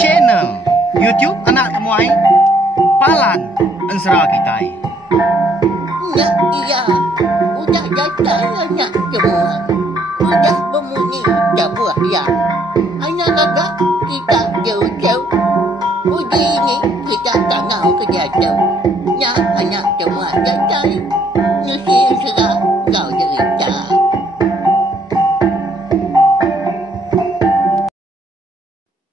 Channel YouTube Anak Temuai Palan Ensera Kitai. Ya, iya. Udah datang anak semua. Udah berbunyi sebuah ya. Anak kakak kita jauh-jauh. Uji ini kita tak mau kejatuh. Ya, anak semua datang. Nusi serah kau cerita.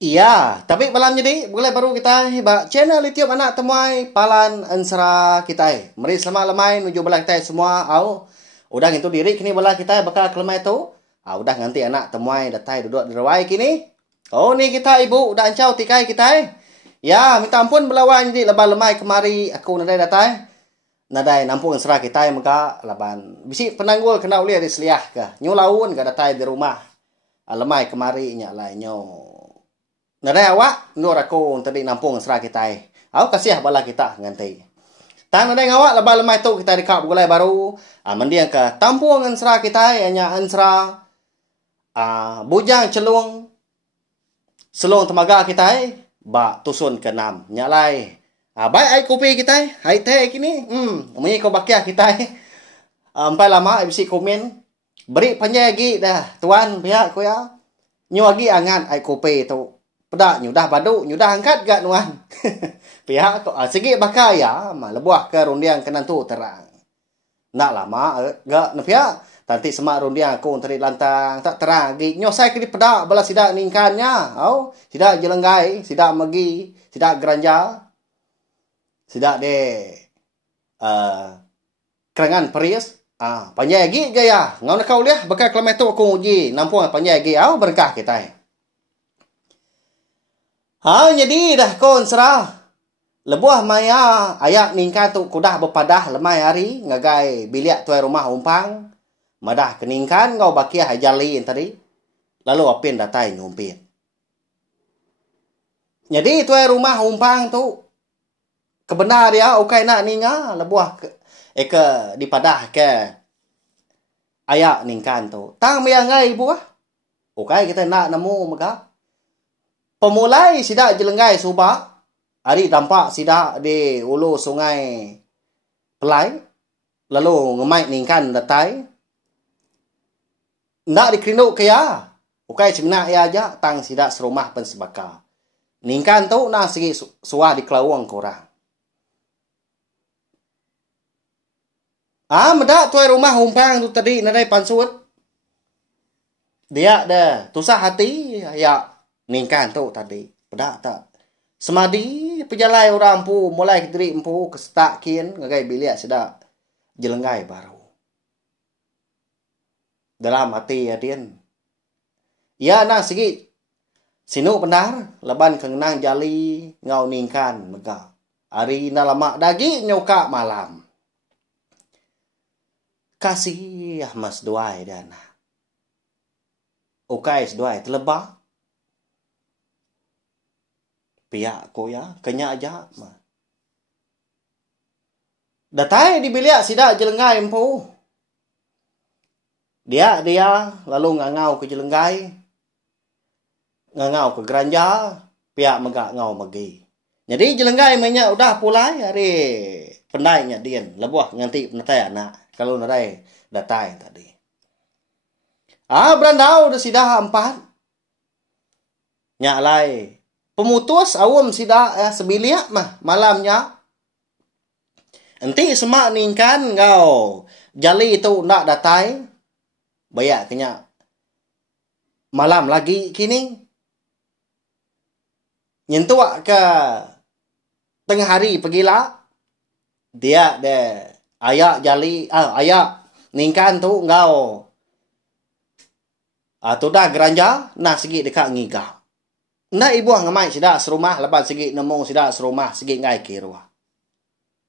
Iya, tapi malam jadi boleh baru kita ba channel YouTube Anak Temuai Palan Ensera kita. Mari selamat lemai menuju belah kita semua. Au, udah gitu diri kini belah kita bakal kelemai tu. Udah nganti anak temuai datai duduk di rawai kini. Oh ni kita ibu udah ancau tikai kita. Ya, minta ampun belawan jadi lebah lemai kemari aku nadai datai. Nadai nampung Ensera kita maka laban. Bisi penanggul kena uliah di seliah ke. Nyulaun ke datai di rumah. Lemai kemari nya lainnya. Nadai awak nur aku tadi nampung Ensera kita. Aku kasih bala kita nganti. Tang nadai ngawak lebah lemai tu kita dikap gulai baru. Mendiang ke tampung Ensera kita hanya Ensera bujang celung selung temaga kita ba tusun ke 6 nyalai. Baik ai kopi kita hai teh kini mui ko bakia kita ampai lama bisi komen beri panjai lagi dah tuan pihak ko ya nyu lagi angan ai kopi tu pada nyudah padu nyudah angkat gak nuan pihak ko segi bakai ya mah lebuah ke rundiang kenantu terang nak lama gak pihak tanti semak rundiang aku tadi lantang tak terang gi nyosai ke di pedak bala sidak ningkannya au sidak jelenggai sidak magi sidak geranja sidak de kerangan peris panjai gi gaya ngau nak kau liah bakal klemetu aku uji nampung panjai gi au berkah kita jadi dah kon Ensera lebuah maya ayak ningkan tu kudah berpadah lemai hari ngagai biliak tuai rumah umpang madah keningkan ngau bakia hajali tadi lalu apin datai nyumpit jadi tuai rumah umpang tu kebenar ya ukai nak ninga lebuah ke dipadah ke ayak ningkan tu tang miangai buah ukai kita nak nemu maka pemulai sidak jelenggai subak hari dampak sidak di ulu sungai Pelai lalu ngemai ningkan datai ndak dikerinduk ke ya ukai cemnak ya aja tang sidak serumah pensebaka ningkan tu na segi suah di kelawang korang medak tuai rumah umpang tu tadi nadai pansut dia dah tusah hati ya ningkan tu tadi pedak tak semadi pejalai orang pu mulai kediri empu kestak kian ngagai biliak sedak jelenggai baru dalam hati ya Dian ya nang segi sinu benar leban kenang jali ngau ningkan mega hari na lama dagi nyoka malam kasih mas duai dana ukai duai telebah pihak ko ya kenya aja mah datai di biliak sidak jelenggai empu dia lalu ngangau ke jelenggai ngangau ke geranja pihak megak ngau magi jadi jelenggai menyak udah pulai hari pendainya Dian lebuah nganti penatai anak kalau nadai datai tadi berandau udah sidah 4 nyak lai pemutus awam sidak sebiliak mah malamnya enti semak ningkan ngau jali itu ndak datai bayak kenya malam lagi kini nyentuak ke tengah hari pergilah dia de ayak jali ayak ningkan tu ngau tu dah geranja nah segi dekat ngigau na ibu ngamai sidak serumah lepas segi nemung sidak serumah segi ngai kirwa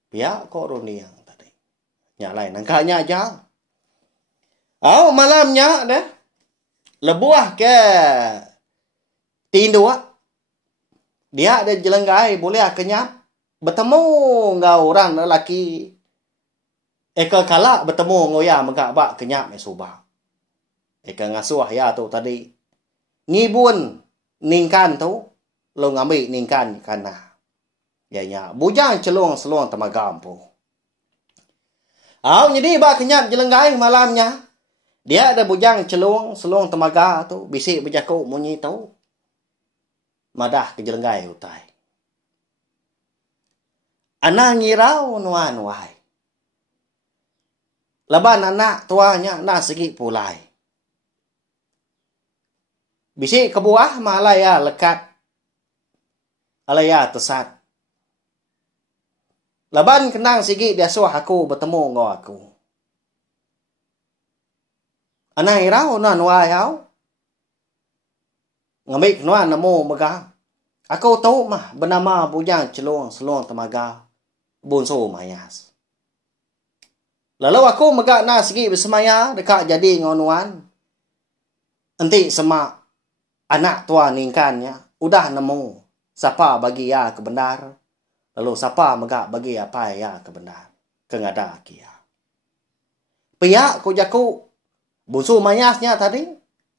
pihak kok runiang tadi nyalai nangkanya aja malamnya dah lebuah ke tindu dia ada jelenggai boleh kenyap bertemu ngau orang lelaki kala bertemu ngoya megak bak kenyap subak ngasuh ya tu tadi ngibun ningkan tu lo ngambil ningkan kana. Ya bujang celung selung temagam po. Jadi ba kenyap jelenggai malamnya. Dia ada bujang celung selung temaga tu bisik berjakuk munyi tahu. Madah ke jelenggai utai. Anak ngirau nuan wai. Laban anak tuanya na segi pulai. Bisik ke buah malaya lekat. Alaya tesat. Laban kenang segi dia suah aku bertemu ngau aku. Anak ngirau nuan wai au. Ngamik nuan namo mega. Aku tahu mah bernama bujang celung selung temaga. Bonso mayas. Lalu aku megak na segi bersemaya dekat jadi ngonuan. Enti semak anak tua ningkannya udah nemu siapa bagi ya ke benar. Lalu siapa megak bagi apa ya ke benar. Kengada kia. Pihak ku jaku bonso mayasnya tadi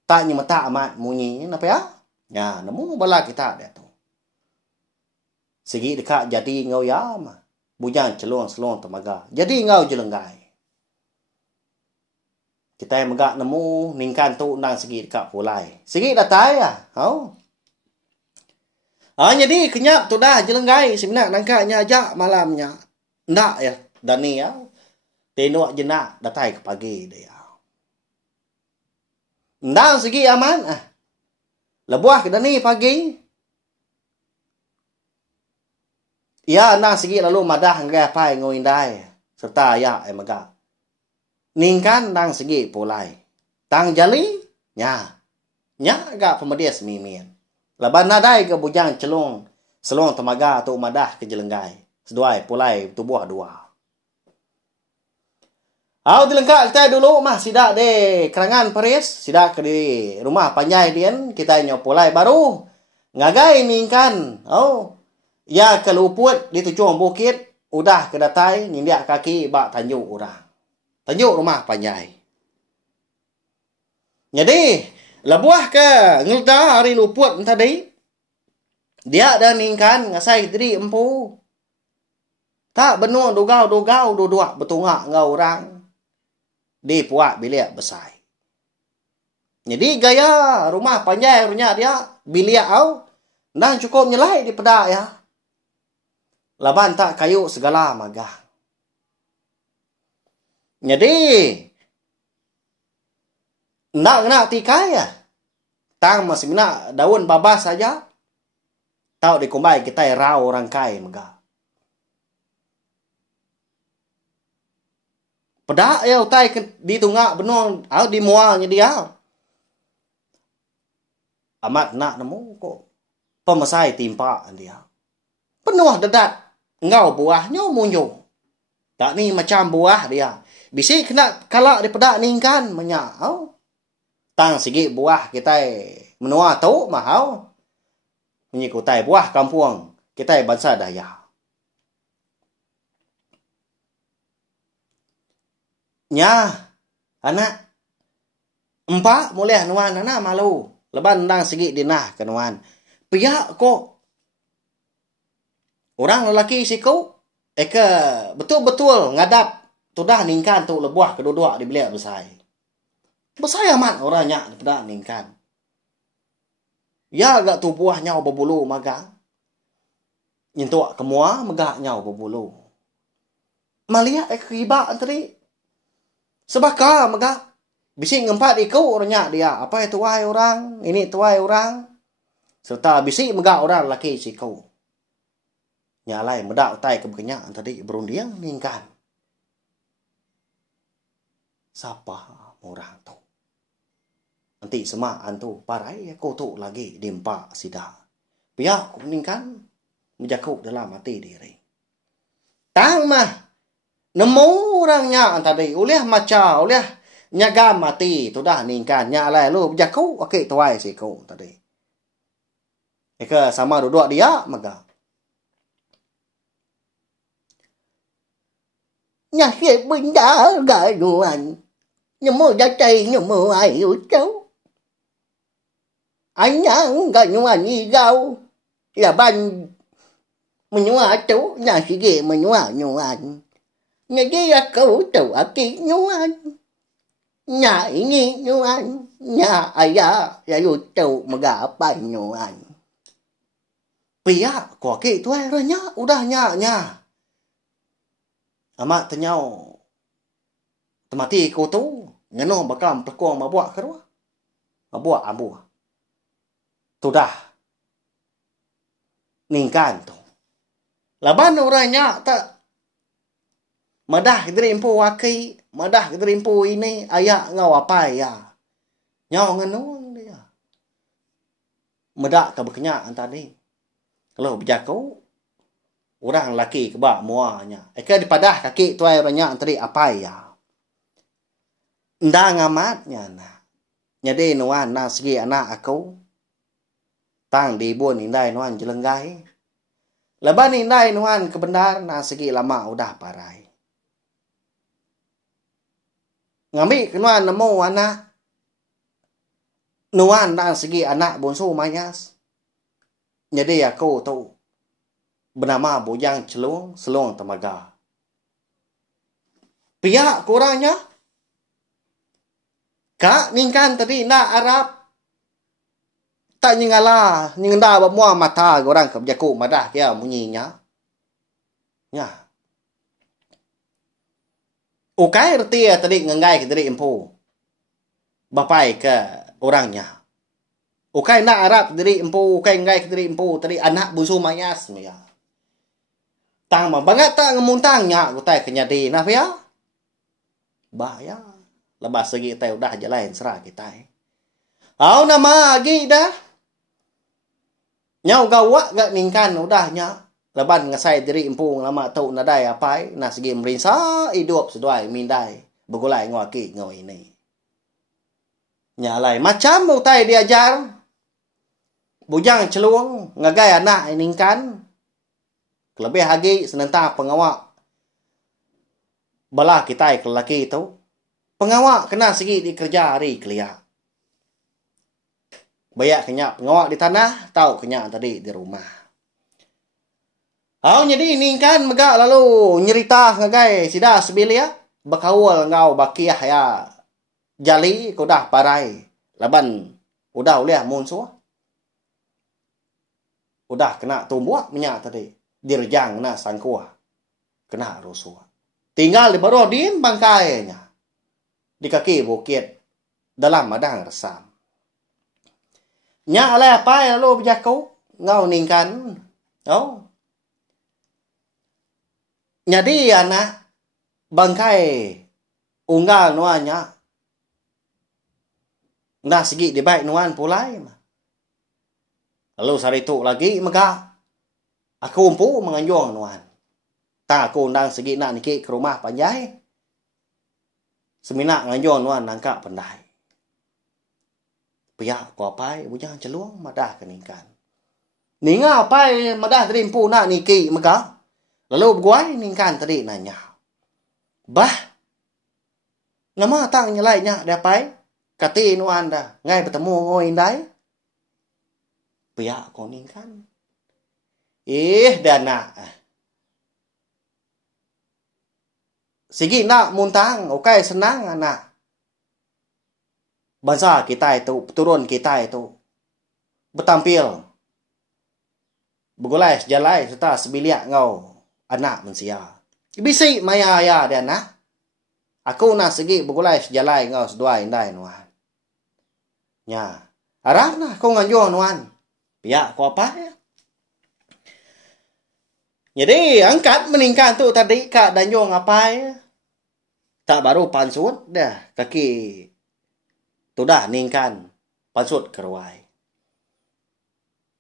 tak nyemeta amat munyi apa ya? Ya nemu bala kita dia tu. Segi dekat jadi ngau ya mah. Bujang celung selung temaga. Jadi ngau jelenggai. Kita yang megak nemu ningkan tu undang segi dekat pulai. Segi datai ya. Jadi kenyap tu dah jelenggai. Sebenarnya nangkanya ajak malamnya. Ndak ya. Dani ya. Tenuk jenak datai ke pagi dia. Ndang segi aman. Lebuah ke dani pagi. Ya nang segi lalu madah ngai pai ngoindai serta ya megak. Ningkan nang segi pulai. Tang jali nya ga pemedias mimin. Laban nadai ke bujang celung selung temaga tu madah ke jelenggai. Seduai pulai tubuh dua. Dilengkap kita dulu mah sidak de kerangan Paris, sidak ke di rumah panjai dian kita nyo pulai baru ngagai ningkan. Ya keluput di tujuan bukit udah kedatai nindiak kaki bak tanjuk orang. Tanjuk rumah panjai. Jadi lebuah ke ngelda hari luput tadi. Dia ada ningkan ngasai diri empu. Tak benua dogau dua betungak ngau orang. Di puak bilik besar. Jadi gaya rumah panjai runya dia bilik au nang cukup nyelai di pedak ya. Laban tak kayu segala magah. Jadi nak tikai ya. Tang masih nak daun babas saja. Tahu dikumbai kita rau orang kai magah. Pedak ya utai di tungak benong au di mualnya dia. Amat nak nemu kok pemesai timpa dia. Penuh dedat. Ngau buahnya munyung. Tak ni macam buah dia. Bisik kena kalak di pedak ningkan menyak. Tang segi buah kita menua tahu mahal. Menyikutai buah kampung kita bangsa Dayak. Nya anak empat mulai nuan anak malu. Leban tang segi dinah ke nuan. Pihak kok orang lelaki si kau betul-betul ngadap tu dah ningkan tu lebuah kedua-dua di bilik besar. Besar amat orangnya pada ningkan. Ya agak tu buah nyau berbulu maga. Nyentuk kemua megak nyau berbulu. Malia kibak tadi. Sebaka maga. Bisik ngempat ikut orangnya dia. Apa itu tuai orang? Ini tuai orang. Serta bisik megak orang lelaki si kau. Nyalai medak utai ke berkenyak tadi berundiang ningkan. Siapa orang tu? Nanti semak antu parai aku tu lagi dimpa sida. Biar aku ningkan menjakuk dalam hati diri. Tang mah nemu orangnya tadi ulih maca ulih nyaga mati tu dah ningkan nyalai lu menjakuk okey tuai si kau tadi. Eka sama duduk dia maga. Nhà hiệp binh đã gài nguồn. Nhưng mà giá trị nhưng mà ai hiểu cháu. Anh nhá gài nguồn như rau. Ya ban menyua tu na sige menyua nyuan. Ngaji aku tu aki nyuan. Nya ini nyuan. Nya ayah ya lu tu maga apa nyuan. Pia ko ki tu ai nya udah nya. Ama tanyau temati ko tu ngano bakam pelakong mabuak kerua. Mabuak ambu. Tu dah. Ningkan tu. Laban orangnya tak madah drimpo waki, madah drimpo ini ayak ngau apa ya. Nyau nganu dia. Medak ka berkenyak tadi. Kalau berjakau orang laki kebak muanya. Eka dipadah kaki tuai orangnya tadi apa ya. Nda ngamatnya na. Nyade nuan na segi anak aku. Tang di buon indai nuan jelenggai. Laban indai nuan kebenar na segi lama udah parai. Ngami kenuan nemu anak. Nuan na segi anak bonsu mayas. Jadi aku tu bernama Bujang Celung Selung Temaga. Pihak kurangnya Kak ningkan tadi nak Arab tak nyingala nyingda bamua mata orang ke jaku madah kia munyinya. Ya. Ukai reti tadi ngengai ke tadi empu. Bapai ke orangnya. Ukai nak Arab tadi empu, ukai ngai ke tadi empu tadi anak busu mayas ya. Tang ma bangat tak ngemuntangnya utai kenyadi nah ya. Bahaya. Lepas segi kita udah jalan serah kita. Au nama lagi dah. Nyau gawak gak ningkan udahnya. Leban ngasai diri empung lama tau nadai apai. Nah segi merinsa hidup seduai mindai. Begulai ngwaki ngaw ini. Nyalai macam utai diajar. Bujang Celung ngagai anak ningkan. Lebih lagi senentang pengawak. Balah kita lelaki itu. Pengawak kena segi di kerja hari kelia. Bayak kenyak pengawak di tanah, tahu kenyak tadi di rumah. Jadi ningkan megak lalu nyerita ngagai sida sebilia. Bakawal ngau bakiah ya. Jali kudah parai. Laban udah uliah munsuh. Udah kena tumbuak minyak tadi. Dirjang na sangkuah. Kena rusuh. Tinggal di baru din bangkainya. Di kaki bukit. Dalam madang resam. Nya alai apa lalu berjakau. Ngau ningkan. Oh. Jadi anak. Bangkai. Unggal nuannya. Nah segi di baik nuan pulai. Lalu sari tu lagi maka. Aku umpu menganjung nuan. Tak aku undang segi nak niki ke rumah panjai. Seminak nganjung nuan nangkak pendai. Pihak ko apai Bujang Celung madah keningkan. Ninga apai madah terimpu nak niki maka. Lalu berguai ningkan tadi nanya. Bah. Nama tak nyelainya dia apai. Kati nuan dah. Ngai bertemu ngoi indai. Pihak ko ningkan. Dana. Sigi nak muntang, okay senang anak. Bangsa kita itu, turun kita itu. Bertampil. Begulai sejalai, serta sebiliak ngau. Anak mensia. Bisi maya ya dia nak. Aku nak segi begulai sejalai ngau sedua indai nuan. Nya. Arah nak aku nganjur nuan. Pihak ko apa ya? Jadi angkat meningkat tu tadi kak danjung apa ya? Tak baru pansut dah kaki tu dah ningkan pansut keruai.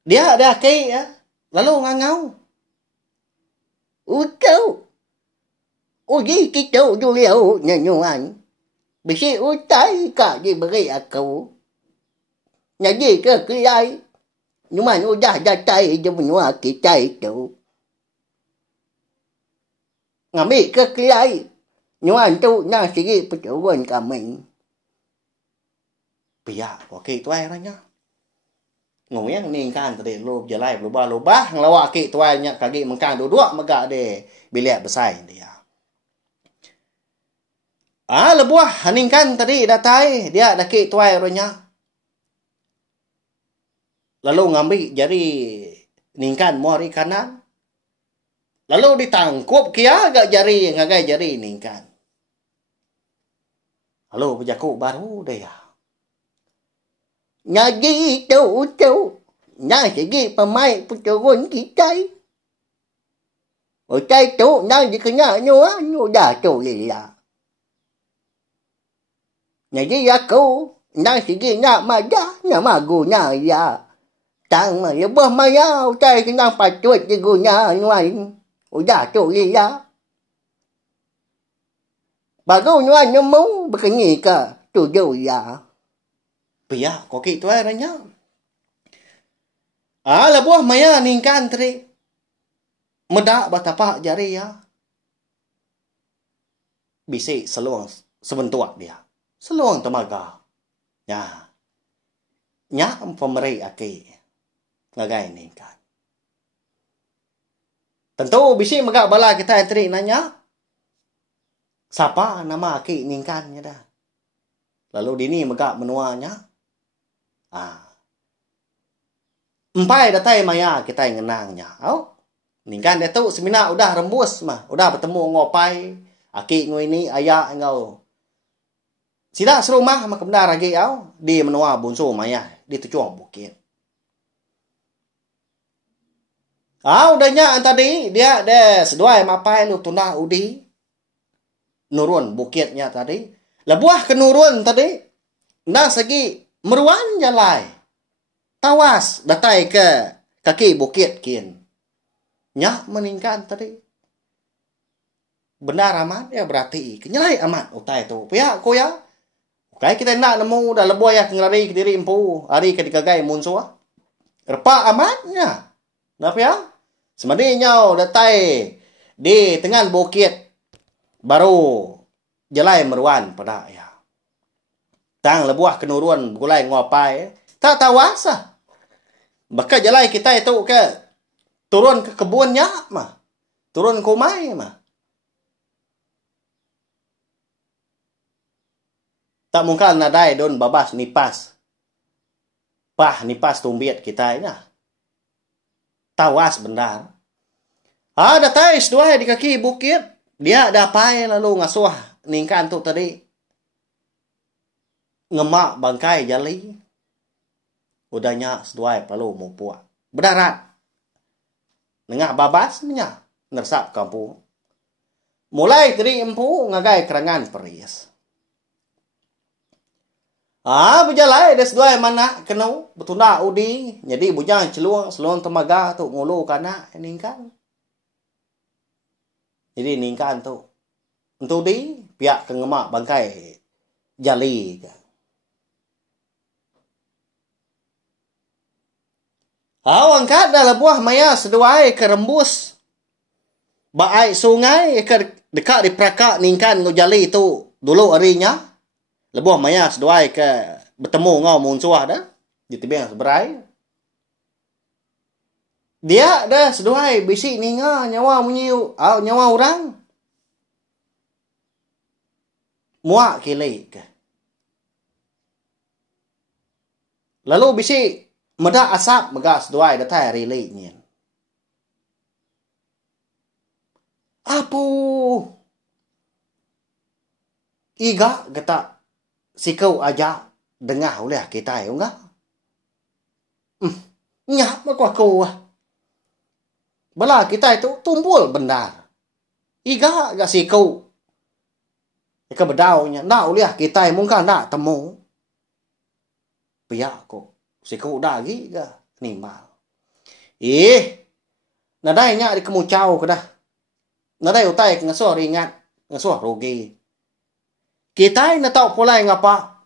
Dia ada kaki ya, lalu ngangau. Utau. Uji kita dulu nyanyuan. Bisi utai kak di beri aku. Jadi ke kiai. Nyuman udah datai je menua kita itu. Ngambil ke kiai. Nyuan tu nak segi pertuan kami. Pihak okey tu airnya. Ngoyang ningkan tadi lo jalai lubah ngelawa ki tuai nya kaki mengkang dua megak de bilik besai dia. Lebuah ningkan tadi datai dia daki tuai ronya. Lalu ngambil jari ningkan mori kanan. Lalu ditangkup kia agak jari ngagai jari ningkan. Lalu berjaku baru dia. Ngaji tu. Nhà sige pamai puturun kita. O tay tu na di kanya nyo da tu ya. Ngaji aku na sige na maga na magu na ya. Tang ma ya ba ma ya tay kina patuat di guna nuai. O da tu ya. Baru nuai nemu berkenyi ka tu ya. Pia có kỹ tuai rồi nhá. Lebuah maya ningkan tadi. Medak batapa jari ya. Bisi seluang sebentuak dia. Seluang temaga. Ya. Nya pemeri aki. Ngagai ningkan. Tentu bisi megak bala kita tadi nanya. Siapa nama aki ningkannya dah. Lalu dini megak menuanya. Empai datai maya kita yang ngenangnya. Ningkan dia tu semina udah rembus mah. Udah bertemu ngopai. Aki ngui ni ayak ngau. Sida serumah mah kebenar lagi di menua bunso maya. Di tujuan bukit. Udahnya tadi. Dia seduai mapai lu tunda udi. Nurun bukitnya tadi. Lebuah ke nurun tadi. Nah segi. Meruan jalai. Tawas datai ke kaki bukit kian. Nyak meningkan tadi. Benar amat ya berarti. Kenyalai amat utai tu. Pihak ko ya. Kaya kita nak nemu dah lebuah ya ngelari ke diri empu. Hari ke dikagai munsua. Repak amatnya. Kenapa ya? Semadinya datai di tengah bukit. Baru jalai meruan pada ya. Tang lebuah kenuruan gulai ngopai. Tak tawas lah. Bakal jalai kita itu ke. Turun ke kebunnya mah. Turun kumai mah. Tak mungkin nadai don babas nipas. Pah nipas tumbiat kita ini. Tawas benar. Datai seduai di kaki bukit. Dia dapai lalu ngasuh. Ningkan tu tadi. Ngemak bangkai jali. Udahnya seduai perlu mupuak. Berdarat. Nengah babasnya. Nersap kampung. Mulai dari empu ngagai kerangan peris. Berjalai des seduai mana kenu. Betunda udi. Jadi bujang seluang temaga tu ngulu kana ningkan. Jadi ningkan tu. Untuk di pihak kengemak bangkai jali ke. Angkat dah lebuah maya seduai ke rembus. Baai sungai ke dekat di perakak ningkan ngujali itu dulu harinya. Lebuah maya seduai ke bertemu ngau munsuah dah. Di tebing seberai. Dia dah seduai bisik ninga nyawa munyiu. Nyawa orang. Muak kilik. Lalu bisik. Meda asap megas seduai datai relay ni. Apu. Iga kata sikau aja dengah oleh kita ya enggak? Nyap mak aku. Bala kita itu tumpul benar. Iga gak sikau. Ika bedaunya. Nak oleh kita mungkin nak temu. Pihak kok. Sikau dah lagi ke? Nimbal. Nadainya di kemucau ke dah. Nadai utai ngasuh ringat. Ngasuh rugi. Kita nak tahu pulai ngapa.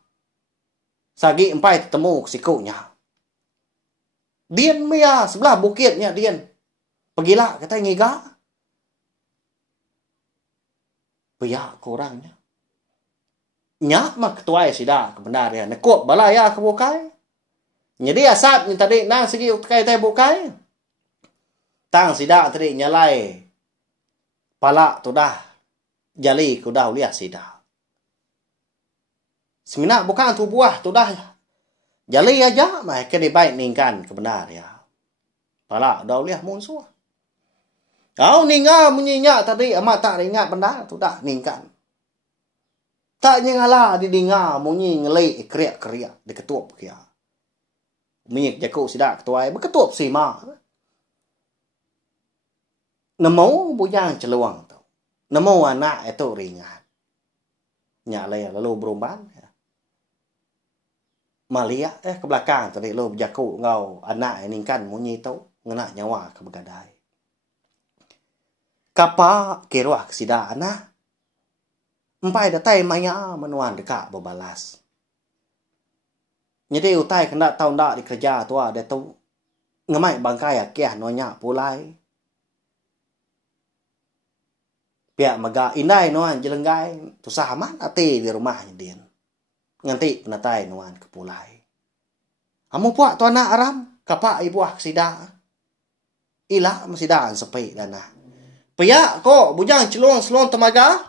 Sagi empai ketemu sikaunya. Dian mia sebelah bukitnya Dian. Pergilah kata ngiga. Pihak kurangnya. Nyak mak ketuai sida kebenar ya. Nekuk balaya kebukai. Jadi asap ni tadi nang segi utai tai bukai. Tang sida tadi nyalai. Pala tu dah. Jali ku dah uliah sida. Semina bukan tu buah tu dah. Jali aja mai ke baik ningkan kebenar ya. Pala dah uliah munsua. Kau ninga munyinya tadi amat tak ingat benda tu dah ningkan. Tak nyengala di dinga munyi ngelai kriak-kriak di ketup kia. Mik jakuk sidak tuai berketup sima. Nemu bujang celuang tu. Nemu anak itu ringan. Nyalai lalu berumban. Malia ke belakang tadi lu jakuk ngau anak ini kan munyi tu ngena nyawa ke begadai. Kapa kiruah kesida anak. Empai datai maya menuan dekat berbalas. Jadi utai kena tahun dak di kerja tu ada tu ngemai bangkai akia nonya pulai. Pihak maga indai noan jelenggai tu sahaman ati di rumahnya din. Nganti penatai noan ke pulai. Amu puak tu anak aram kapak ibuah kesida. Ila mesidaan sepi dana. Pihak kok bujang celong temaga.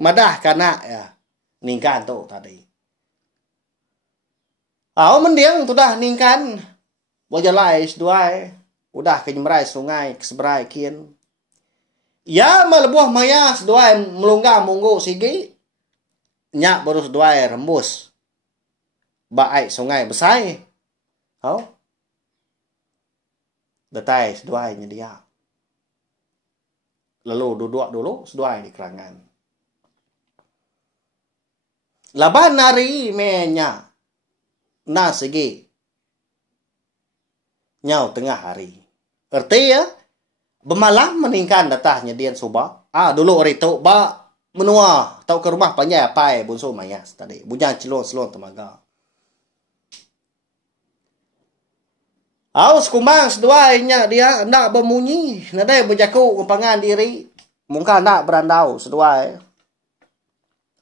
Madah kana ya ningkan tu tadi. Mendiang tu dah ningkan. Bojalai seduai. Udah ke nyemrai sungai, ke seberai kian. Ya melebuah maya seduai melunggah munggu sigi. Nyak baru seduai rembus. Baik sungai besai. Detai seduainya dia. Lalu duduk dulu seduai di kerangan. Laban nari menya. Na segi. Nyau tengah hari. Erti ya. Bemalam meningkan datahnya dian subah. Dulu hari tu. Menua. Tau ke rumah panjang apa bunso mayas tadi. Bujang celon temaga. Sekumang seduainya dia. Nak bermunyi. Nadai berjaku kempangan diri. Mungkin nak berandau seduai.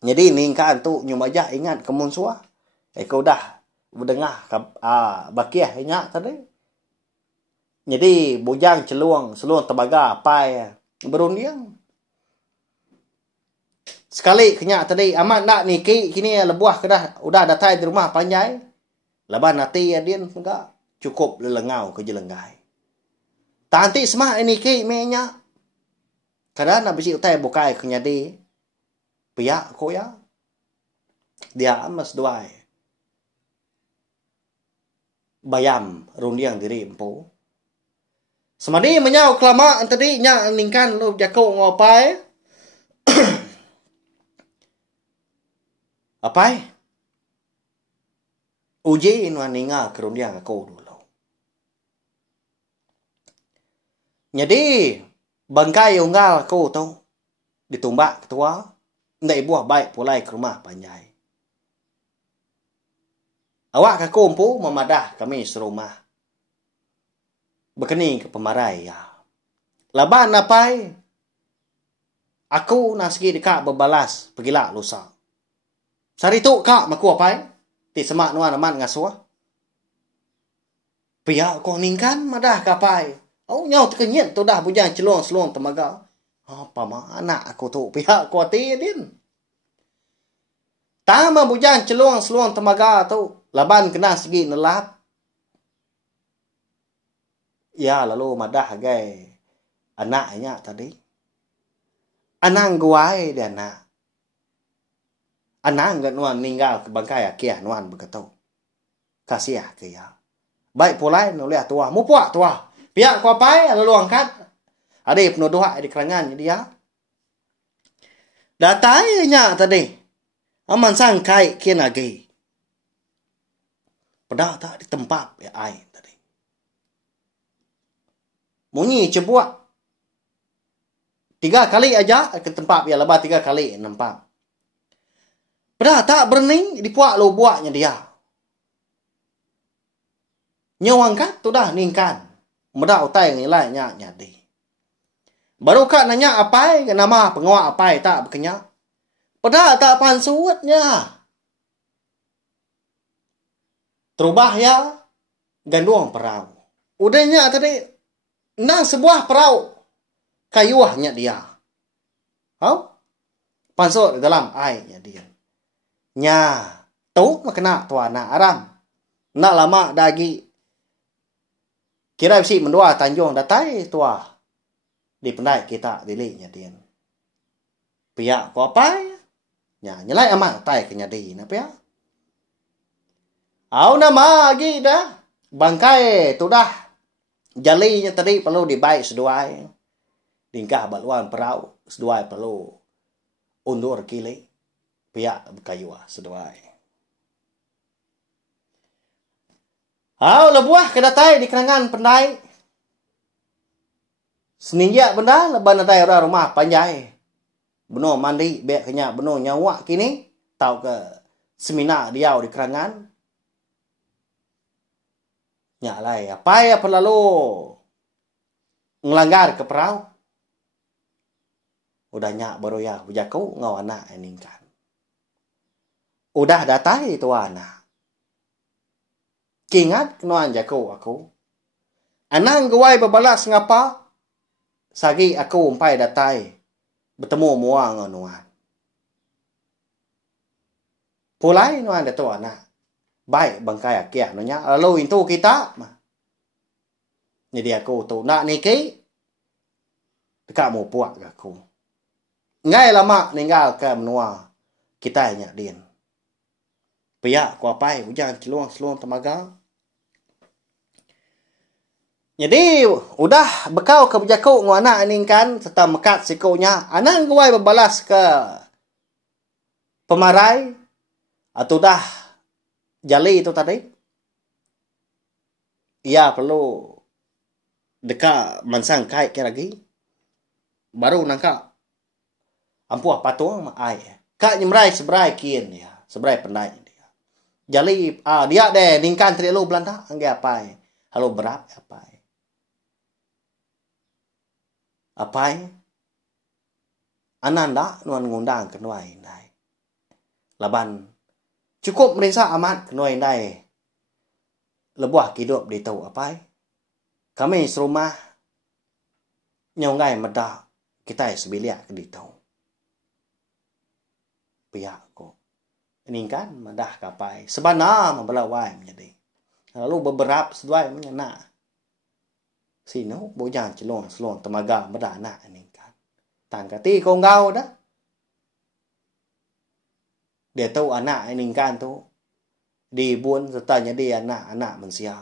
Jadi ningkan tu nyumaja ingat kemunsua. Kau dah. Berdengah bakiah ingat tadi. Jadi bujang celuang tembaga pai berundiang. Sekali kenyak tadi amat nak niki kini lebuah kedah udah datai di rumah panjai. Laban nanti adin enggak cukup lelengau ke jelenggai. Tanti semah niki menya. Kadang nak bisi utai bukai kenyadi. Piak ko ya. Dia amas duai. Bayam rundiang diri empu. Semadi menyau kelama tadi nya ningkan lu jakuk ngopai. Apai? Uji inu ninga kerundiang aku dulu. Jadi bangkai unggal aku tu ditumbak ketua ndai buah baik pulai ke rumah panjai. Awak ke kumpu memadah kami serumah. Berkening ke pemarai ya. Laban napai. Aku nasgi dekat berbalas pergilah lusa. Sari tu kak maku apai. Ti semak nuan aman ngasuah. Pihak kau ningkan madah kapai. Nyau terkenyit tu dah bujang celong temaga. Apa mah anak aku tu pihak kau ti din. Tama bujang celong temaga tu. Laban kena segi nelap. Ya lalu madah gai anaknya tadi. Anang guai dia anak. Anang gak nuan ninggal ke bangkai akia nuan begitu. Kasiah ke ya. Baik pulai nulia tua. Mupuak tua. Pihak ku apai lalu angkat. Ada penuh doa di kerangan dia. Datainya tadi. Aman sangkai kian lagi. Pedah tak di tempat ya air tadi. Munyi cebuak. 3 kali aja ke tempat ya lebar 3 kali nampak. Pedah tak berning dipuak lo buaknya dia. Nyawangkat tu dah ningkan. Medak utai ngilai nyadi. Baru kak nanya apa nama pengawak apa tak berkenyak. Pedah tak pansuatnya. terubah ya ganduang perahu. Udahnya tadi nang sebuah perahu kayuahnya dia. Pansut di dalam airnya dia. Nya, tu makna tua na aram. Nak lama dagi kira bisi mendua Tanjung datai tua di pendai kita diliknya dia. Pihak ko apa ya? Nya nyelai amat tai kenya di na pihak. Au nama lagi dah. Bangkai tu dah. Jalinya tadi perlu dibaik seduai. Dingkah baluan perahu seduai perlu undur kili. Pihak berkayu seduai. Lebuah kedatai di kerangan pendai. Seninjak benda leban datai rumah panjai. Benar mandi, biar kenyak benar nyawa kini. Tahu ke seminar dia di kerangan. Nyak lai, apa ya perlalu ngelanggar ke perahu. Udah nyak baru ya, bujaku ngau anak eningkan. Udah datai tu anak. Kingat kenuan jaku aku. Anang gawai berbalas ngapa? Sagi aku umpai datai. Bertemu mua ngonuan. Pulai nuan datu anak. Baik bangkai akia nunya. Lalu itu kita. Jadi aku tu nak niki. Dekat mau puak aku. Ngai lama ninggal ke menua. Kita nyak din. Pihak ku apai hujan celuang temaga. Jadi udah bekau ke bejaku ngu anak ini kan serta mekat sikunya. Anak guai berbalas ke pemarai atau dah jali itu tadi. Ia perlu dekat mansang kait ke lagi. Baru nangka ampuh patung ai. Kak nyemrai sebrai kian dia, sebrai pendai dia. Jali dia deh ningkan tadi lu Belanda angge apai. Halo berap apai. Apai ananda nuan ngundang kenuai nai laban cukup merisa amat kenuai nai lebuah hidup di tau apai kami serumah nyongai medak kita sebiliak di tau pihak ko ini kan medah kapai sebana membelawai menjadi lalu beberapa seduai menyena sino bojang celong temaga berdana ini kan tangkati kau ngau dah dia tahu anak ini kan tu dibuan sertanya dia anak mensia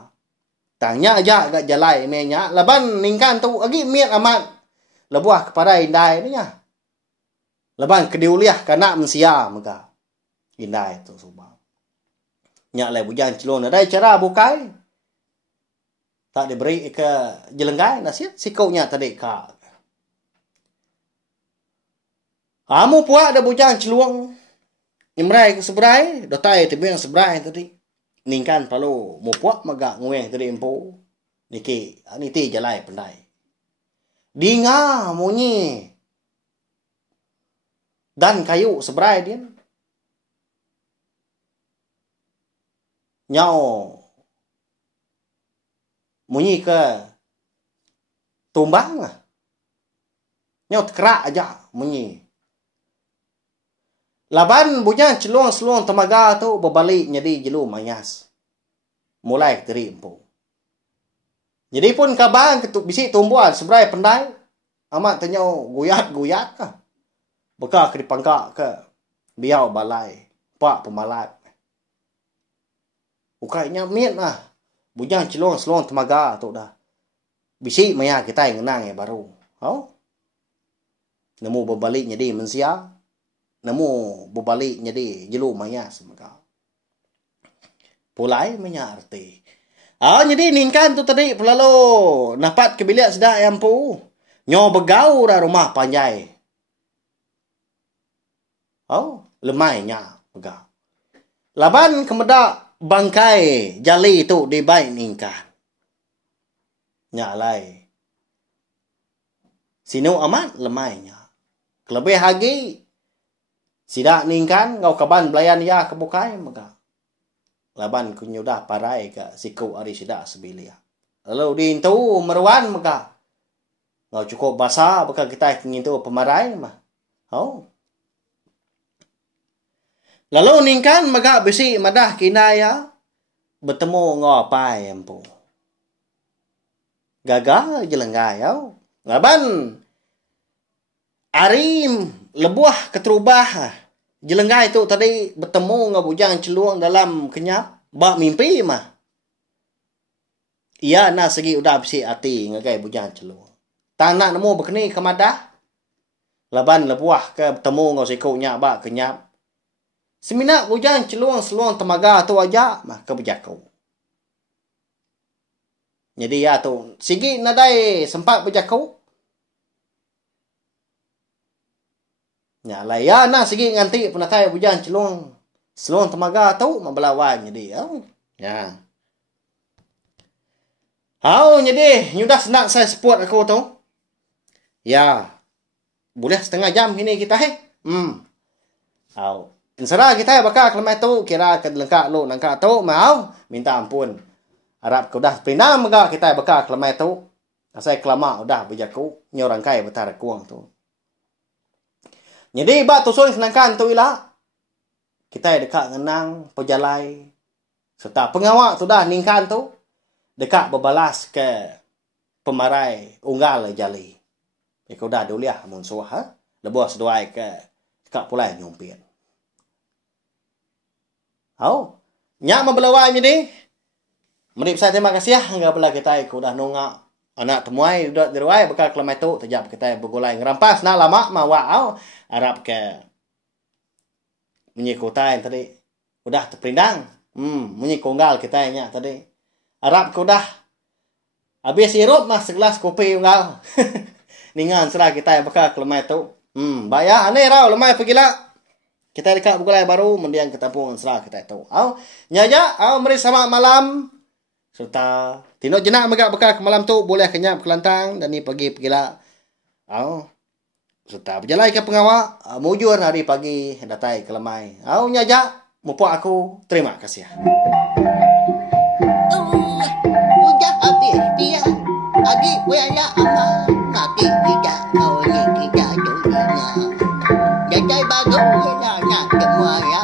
tangnya aja gak jalai menya laban ningkan tu agi miat amat lebuah kepada indai ni nya laban kediuliah kana mensia maka indai tu subang nyak lai bujang celong ada cara bukai tak diberi ke jelenggai nasihat sikaunya tadi kak. Kamu puak ada bujang celuang. Imrai ke sebrai, dotai tiba yang sebrai tadi. Ningkan palu mu puak magak ngueh tadi empu. Niki aniti jalai pendai. Dinga munyi. Dan kayu sebrai dia. Nyau munyi ke tumbang lah. Nyot kerak aja munyi. Laban bunya celuang temaga tu berbalik jadi jelu mayas. Mulai teri empu. Jadi pun kabang ketuk bisik tumbuhan seberai pendai. Amat tanya guyat kah. Bekak ke dipangkak ke biau balai. Pak pemalat. Ukainya miat lah. Bujang celuang temaga tu dah. Bisi maya kita yang ngenang ya baru. Nemu berbalik jadi mensia. Nemu berbalik jadi jelu maya semaka. Pulai menyarti. Jadi ningkan tu tadi pelalu napat ke bilik sedak yang pu. Nyo begau dah rumah panjai. Lemainya begau. Laban kemedak bangkai jali itu dibaik ningkan. Nyalai. Sinu amat lemainya. Kelebih lagi. Sidak ningkan ngau kaban belayan ya kebukai maka. laban kunyudah parai ka siku ari sida sebilia. Lalu din tu meruan maka ngau cukup basa baka kita ngintu pemarai mah. Oh. Lalu ningkan maka besi madah kinaya bertemu ngapai empu. Gagal jelenggai au. Laban arim lebuah keterubah. Jelenggai itu tadi bertemu ngabujang celuang dalam kenyap. Bak mimpi mah. Ia na segi udah bisi hati ngagai bujang celuang. Tanah nemu berkeni kemadah. Laban lebuah ke bertemu ngau sikunya bak kenyap. Semina bujang celuang seluang temaga tu aja mah ke bejakau. Jadi ya tu sigi nadai sempat bejakau. Ya lah ya na segi nganti penatai bujang celuang seluang temaga tu mabelawan jadi ya. Hau jadi nyudah senang saya support aku tu. Ya. Boleh setengah jam ini kita Hau. Insara kita bakal kelemai tu kira ke lengkap lu nangka tu mau minta ampun. Harap kau dah pernah megak kita bakal kelemai tu. Asai kelama udah bejaku nyorang kai betar kuang tu. Jadi bak tusun senangkan tu ilah. Kita dekat ngenang pejalai serta pengawak sudah ningkan tu dekat berbalas ke pemarai unggal jali. Kau dah duliah mun suah lebuh seduai ke dekat pulai nyumpin. Hau, nyak membelawan jadi. Merip saya terima kasih hangga bela kita kau dah nongak anak temuai udah diruai bekal kelemai tu terjap kita bergulai ngerampas nak lama mawau Arab ke menyikutai tadi udah terpindang menyikonggal kita nya tadi Arab kau dah habis sirup mah segelas kopi unggal ningan serah kita bekal kelemai tu bayar aneh rau lemai pergilah kita dekat bergulai baru mendiang ketapung serah kita tu nyaja meri sama malam serta tino jenak megak bekal ke malam tu boleh kenyap kelantang dan ni pergilah. Serta berjalan ke pengawak mujur hari pagi datai ke lemai. Nyaja mupo aku terima kasih. Udah habis dia. Adik wala ama mati tidak kau ni tidak dunia. Jadi bagus lah nak semua ya.